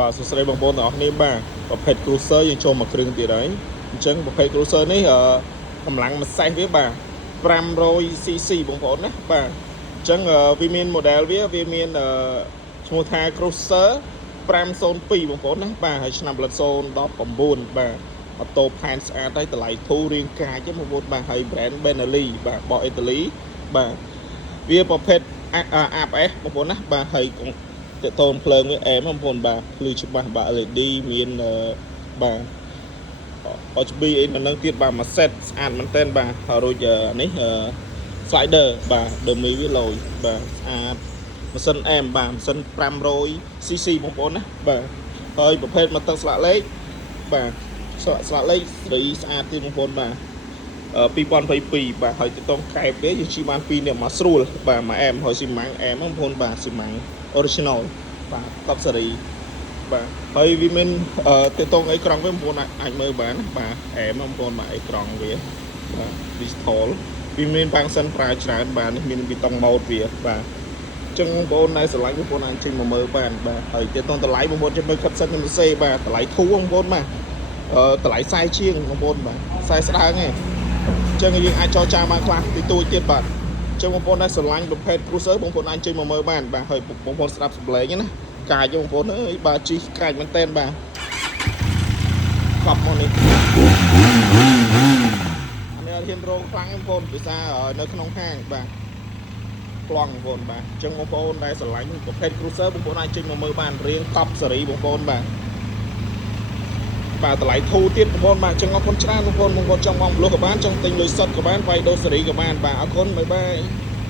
បាទសួស្តីបងប្អូនទាំងអស់គ្នាបាទប្រភេទ cruiser យើងចូលមកគ្រឿងទៀតហើយអញ្ចឹងប្រភេទ cruiser នេះកម្លាំងម្សេសវាបាទ 500cc បងប្អូនណាបាទអញ្ចឹងវាមាន model វាមានឈ្មោះថា cruiser 502បងប្អូនណាបាទហើយឆ្នាំផលិត019បាទម៉ូតូផែនស្អាតហើយតម្លៃធូររាងកាយបងប្អូនបាទហើយ brand Benelli បាទបោះអ៊ីតាលីបាទវាប្រភេទ ABS បងប្អូនណាបាទហើយតតូនភ្លើងវាអែមបងប្អូនបាទភ្លឺច្បាស់បាទ LED មានបាទ RGB អីនៅនឹងទៀតបាទមួយ set ស្អាតមែនទែនបាទហើយរួចនេះslider បាទ dummy វាលយបាទស្អាតម៉ាស៊ីនអែមបាទម៉ាស៊ីន 500cc បងប្អូនណាបាទហើយប្រភេទមកទឹកស្លាកលេខបាទស្លាកលេខស្រីស្អាតទៀតបងប្អូនបាទ2022បាទហើយទៅកែបវាយើងជិះបាន2នាក់មកស្រួលបាទមកអែមហើយស៊ីម៉ាំងអែមបងប្អូនបាទស៊ីម៉ាំង original បាទកប់សេរីបាទហើយវាមានទៅតងអីក្រង់វាបងប្អូនអាចមើលបានបាទអែមបងប្អូនបាទអីក្រង់វាបាទ digital វាមានផាំងសិនប្រើច្រើនបាទនេះមានប៊ីតុងម៉ូតវាបាទអញ្ចឹងបងប្អូនណែស្រឡាញ់បងប្អូនអាចចេញមកមើលបានបាទហើយទៅតងតម្លៃបងប្អូនចាំមើលខិតសិនខ្ញុំសេបាទតម្លៃធូរបងប្អូនបាទតម្លៃខ្សែជាងបងប្អូនបាទខ្សែស្ដើងឯងអញ្ចឹងយើងអាចចរចាបានខ្លះទីទួយទៀតបាទអញ្ចឹងបងប្អូនដែលស្រឡាញ់ប្រភេទ cruiser បងប្អូនអាចចេញមកមើលបានបាទហើយបងប្អូនស្ដាប់សំឡេងណាកាយបងប្អូនអើយបាទជីកាយមែនតែនបាទខប់មកនេះអានេះអត់ហ៊ានរងខ្លាំងបងប្អូនភាសានៅក្នុងហាងបាទប្លង់បងប្អូនបាទអញ្ចឹងបងប្អូនដែលស្រឡាញ់ប្រភេទ cruiser បងប្អូនអាចចេញមកមើលបានរៀងកប់សេរីបងប្អូនបាទបាទតម្លៃធូរទៀតបងប្អូនបាទអញ្ចឹងអរគុណច្រើនបងប្អូនចង់មកលុះក៏បានចង់ទិញលុយសុទ្ធក៏បានវាយដូរសេរីក៏បានបាទអរគុណបាយបាយ